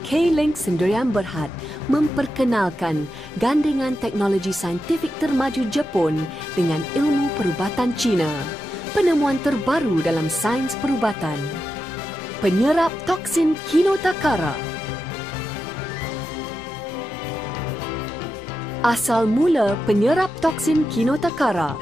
K-Link Sendirian Berhad memperkenalkan gandingan teknologi saintifik termaju Jepun dengan ilmu perubatan Cina. Penemuan terbaru dalam sains perubatan. Penyerap toksin Kinotakara. Asal mula penyerap toksin Kinotakara.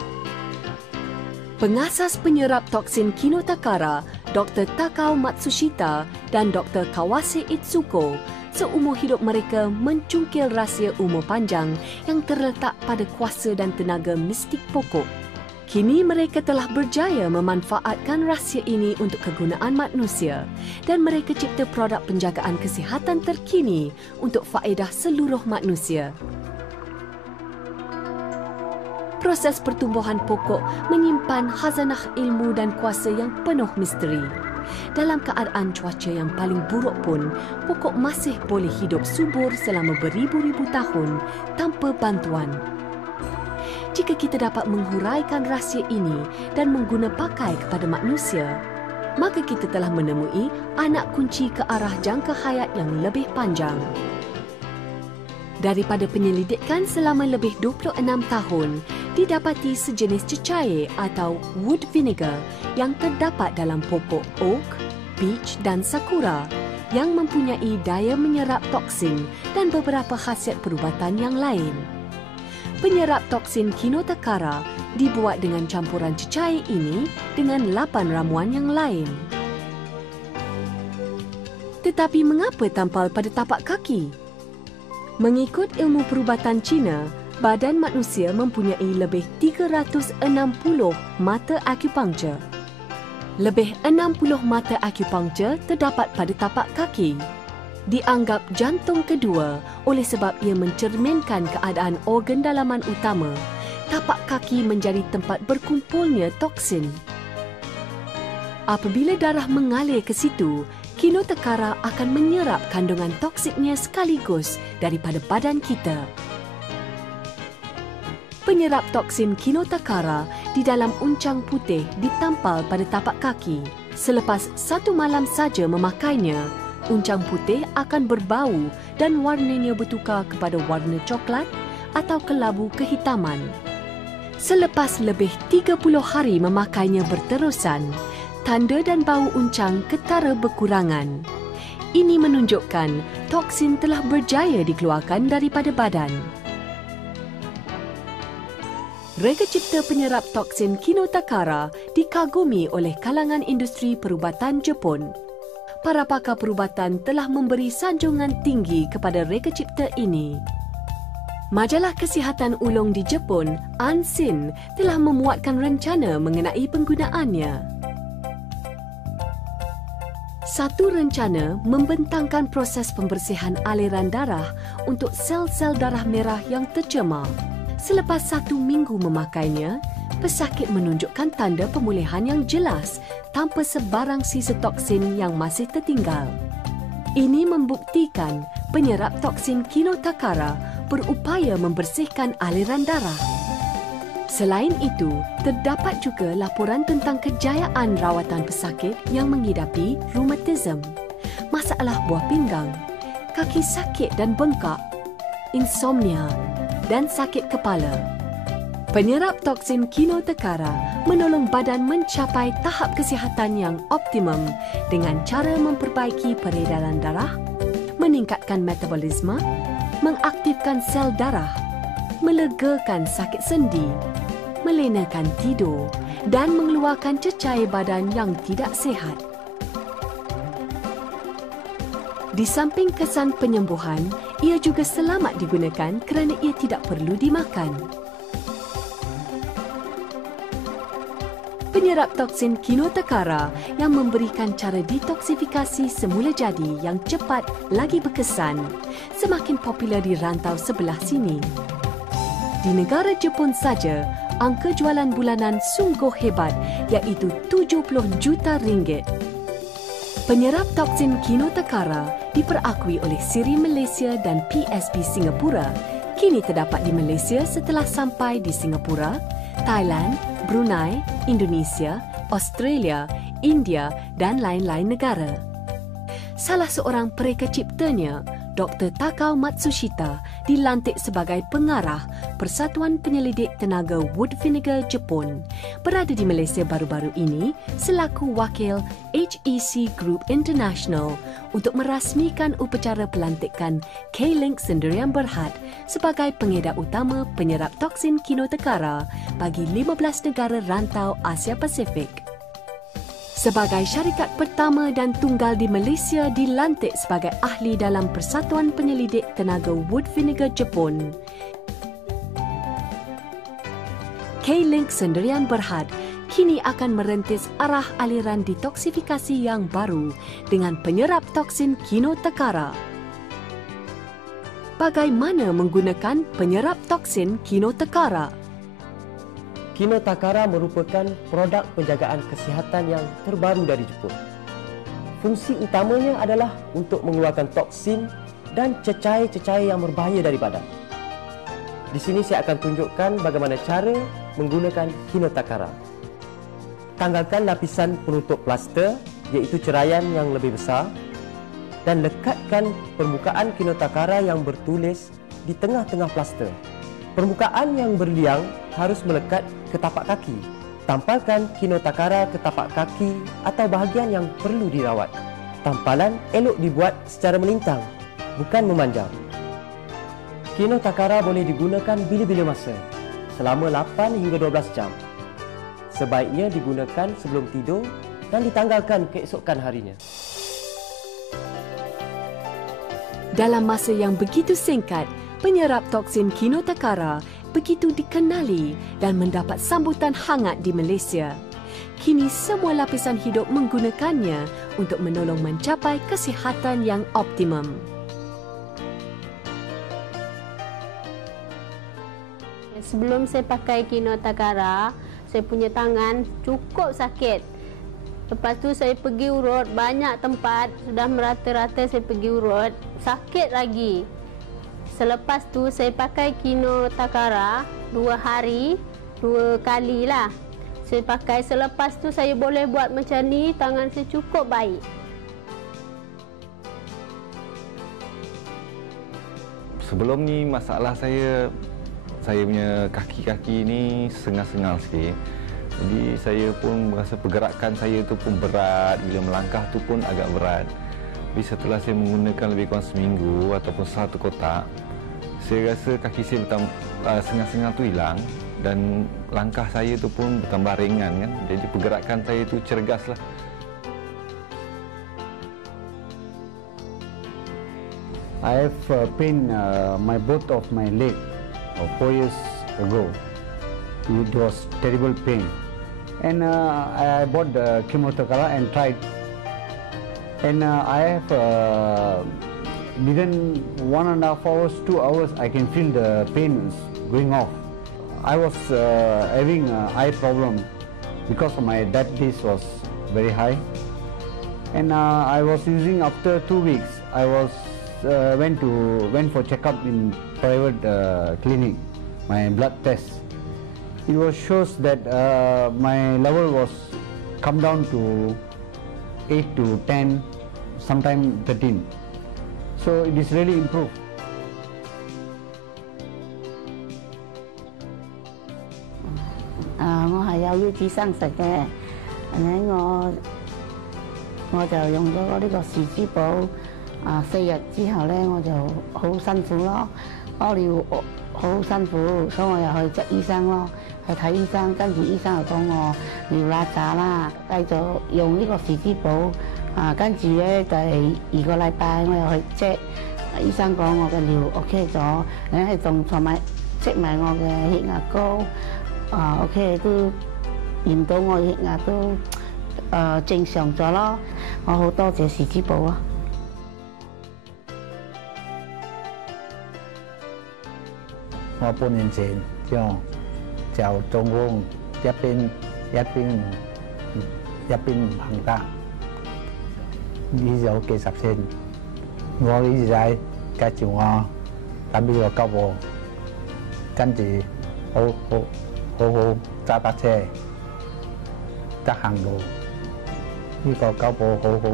Pengasas penyerap toksin Kinotakara, Dr. Takao Matsushita dan Dr. Kawase Itsuko, seumur hidup mereka mencungkil rahsia umur panjang yang terletak pada kuasa dan tenaga mistik pokok. Kini mereka telah berjaya memanfaatkan rahsia ini untuk kegunaan manusia dan mereka cipta produk penjagaan kesihatan terkini untuk faedah seluruh manusia. Proses pertumbuhan pokok menyimpan khazanah ilmu dan kuasa yang penuh misteri. Dalam keadaan cuaca yang paling buruk pun, pokok masih boleh hidup subur selama beribu-ribu tahun tanpa bantuan. Jika kita dapat menghuraikan rahsia ini dan mengguna pakai kepada manusia, maka kita telah menemui anak kunci ke arah jangka hayat yang lebih panjang. Daripada penyelidikan selama lebih 26 tahun, didapati sejenis cecair atau wood vinegar yang terdapat dalam pokok oak, beech dan sakura yang mempunyai daya menyerap toksin dan beberapa khasiat perubatan yang lain. Penyerap toksin Kinotakara dibuat dengan campuran cecair ini dengan 8 ramuan yang lain. Tetapi mengapa tampal pada tapak kaki? Mengikut ilmu perubatan Cina, badan manusia mempunyai lebih 360 mata akupunktur. Lebih 60 mata akupunktur terdapat pada tapak kaki. Dianggap jantung kedua oleh sebab ia mencerminkan keadaan organ dalaman utama. Tapak kaki menjadi tempat berkumpulnya toksin. Apabila darah mengalir ke situ, Kinotakara akan menyerap kandungan toksiknya sekaligus daripada badan kita. Penyerap toksin Kinotakara di dalam uncang putih ditampal pada tapak kaki. Selepas 1 malam saja memakainya, uncang putih akan berbau dan warnanya bertukar kepada warna coklat atau kelabu kehitaman. Selepas lebih 30 hari memakainya berterusan, tanda dan bau uncang ketara berkurangan. Ini menunjukkan toksin telah berjaya dikeluarkan daripada badan. Reka cipta penyerap toksin Kinotakara dikagumi oleh kalangan industri perubatan Jepun. Para pakar perubatan telah memberi sanjungan tinggi kepada reka cipta ini. Majalah Kesihatan Ulung di Jepun, Ansin, telah memuatkan rencana mengenai penggunaannya. Satu rencana membentangkan proses pembersihan aliran darah untuk sel-sel darah merah yang tercemar. Selepas 1 minggu memakainya, pesakit menunjukkan tanda pemulihan yang jelas tanpa sebarang sisa toksin yang masih tertinggal. Ini membuktikan penyerap toksin Kinotakara berupaya membersihkan aliran darah. Selain itu, terdapat juga laporan tentang kejayaan rawatan pesakit yang mengidapi rheumatism, masalah buah pinggang, kaki sakit dan bengkak, insomnia dan sakit kepala. Penyerap toksin Kinotakara menolong badan mencapai tahap kesihatan yang optimum dengan cara memperbaiki peredaran darah, meningkatkan metabolisme, mengaktifkan sel darah, melegakan sakit sendi, melenakan tidur dan mengeluarkan cecair badan yang tidak sihat. Di samping kesan penyembuhan, ia juga selamat digunakan kerana ia tidak perlu dimakan. Penyerap toksin Kinotakara yang memberikan cara detoksifikasi semula jadi yang cepat lagi berkesan semakin popular di rantau sebelah sini. Di negara Jepun saja, angka jualan bulanan sungguh hebat iaitu 70 juta ringgit. Penyerap toksin Kinotakara diperakui oleh Siri Malaysia dan PSB Singapura kini terdapat di Malaysia setelah sampai di Singapura, Thailand, Brunei, Indonesia, Australia, India dan lain-lain negara. salah seorang pereka ciptanya, Dr. Takao Matsushita, dilantik sebagai pengarah Persatuan Penyelidik Tenaga Wood Vinegar Jepun, berada di Malaysia baru-baru ini selaku wakil HEC Group International untuk merasmikan upacara pelantikan K-Link Sendirian Berhad sebagai pengedar utama penyerap toksin kinotekara bagi 15 negara rantau Asia Pasifik. Sebagai syarikat pertama dan tunggal di Malaysia dilantik sebagai ahli dalam Persatuan Penyelidik Tenaga Wood Vinegar Jepun, K-Link Sendirian Berhad kini akan merintis arah aliran detoksifikasi yang baru dengan penyerap toksin kinotekara. Bagaimana menggunakan penyerap toksin kinotekara? Kinotekara merupakan produk penjagaan kesihatan yang terbaru dari Jepun. Fungsi utamanya adalah untuk mengeluarkan toksin dan cecair-cecair yang berbahaya dari badan. Di sini saya akan tunjukkan bagaimana cara menggunakan kinotekara. Tanggalkan lapisan penutup plaster, iaitu ceraian yang lebih besar, dan lekatkan permukaan kinotekara yang bertulis di tengah-tengah plaster. Permukaan yang berliang harus melekat ke tapak kaki. Tampalkan kinotekara ke tapak kaki atau bahagian yang perlu dirawat. Tampalan elok dibuat secara melintang, bukan memanjang. Kinotekara boleh digunakan bila-bila masa, selama 8 hingga 12 jam. Sebaiknya digunakan sebelum tidur dan ditanggalkan keesokan harinya. Dalam masa yang begitu singkat, penyerap toksin kinotekara begitu dikenali dan mendapat sambutan hangat di Malaysia. Kini semua lapisan hidup menggunakannya untuk menolong mencapai kesihatan yang optimum. Sebelum saya pakai kinotekara, saya punya tangan cukup sakit. Lepas tu saya pergi urut banyak tempat, sudah merata-rata saya pergi urut, sakit lagi. Selepas tu saya pakai kinotekara 2 hari, 2 kali lah. Saya pakai, selepas tu saya boleh buat macam ni, tangan saya cukup baik. Sebelum ni masalah saya punya kaki-kaki ni sengal-sengal sikit. Jadi saya pun merasa pergerakan saya tu pun berat, bila melangkah tu pun agak berat. Tapi setelah saya menggunakan lebih kurang seminggu ataupun 1 kotak, saya rasa kaki saya sengal-sengal tu hilang dan langkah saya tu pun bertambah ringan kan. Jadi pergerakan saya tu cergaslah. I have pain both of my leg 4 years ago. It was terrible pain, and I bought the kinotekara and tried. And I have within 1.5 hours, 2 hours, I can feel the pain going off. I was having eye problem because my diabetes was very high, and I was using after 2 weeks. I was went for checkup in private clinic, my blood test. It was shows that my level was come down to 8 to 10, sometimes 13. So it is really improved. Tôi係有腰子生食嘅，我就用咗呢個士滋寶4日之後咧，我就好辛苦咯，屙尿好辛苦，所以我又去執醫生咯，去睇醫生，跟住醫生又講我尿拉渣啦，繼續用呢個士滋寶跟住咧第2個禮拜我又去check，醫生講我嘅尿 OK 咗，你係仲同埋check埋我嘅血壓高OK 都驗到我血壓都正常咗咯，我好多謝士滋寶啊！我半年前就中風，一邊唔行得，醫咗幾十次。我醫仔介紹我打呢個急喎，跟住好揸得車，得行路，呢個急喎好好。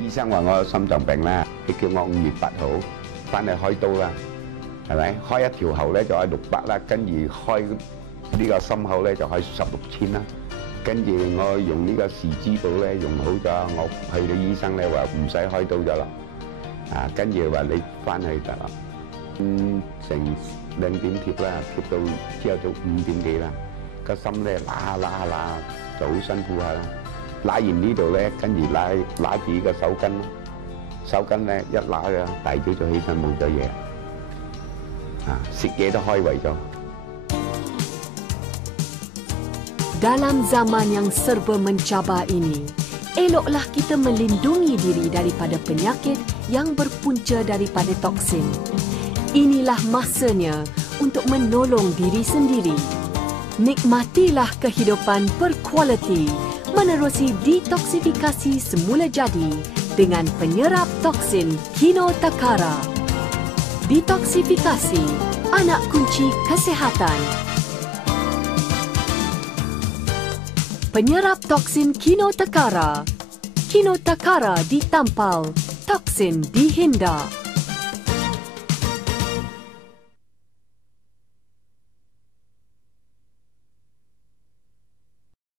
醫生話我有心臟病啦，佢叫我5月8號翻去開刀啦，係咪？開一條喉咧就係600啦，跟住開呢個心口咧就開16,000啦。跟住我用呢個視之寶咧用好咗，我去到醫生咧話唔使開刀咗啦，跟住話你翻去得啦。成2點貼啦，貼到朝早5點幾啦，個心咧揦就好辛苦下啦。揦完呢度咧，跟住揦住呢個手巾，手巾咧一揦嘅，大早就起身冇咗嘢，食嘢都開胃咗。Dalam zaman yang serba mencabar ini, eloklah kita melindungi diri daripada penyakit yang berpunca daripada toksin. Inilah masanya untuk menolong diri sendiri. Nikmatilah kehidupan berkualiti menerusi detoksifikasi semula jadi dengan penyerap toksin Kino Takara. Detoksifikasi, anak kunci kesihatan. Penyerap toksin Kino Takara. Kino Takara ditampal, toksin dihindar.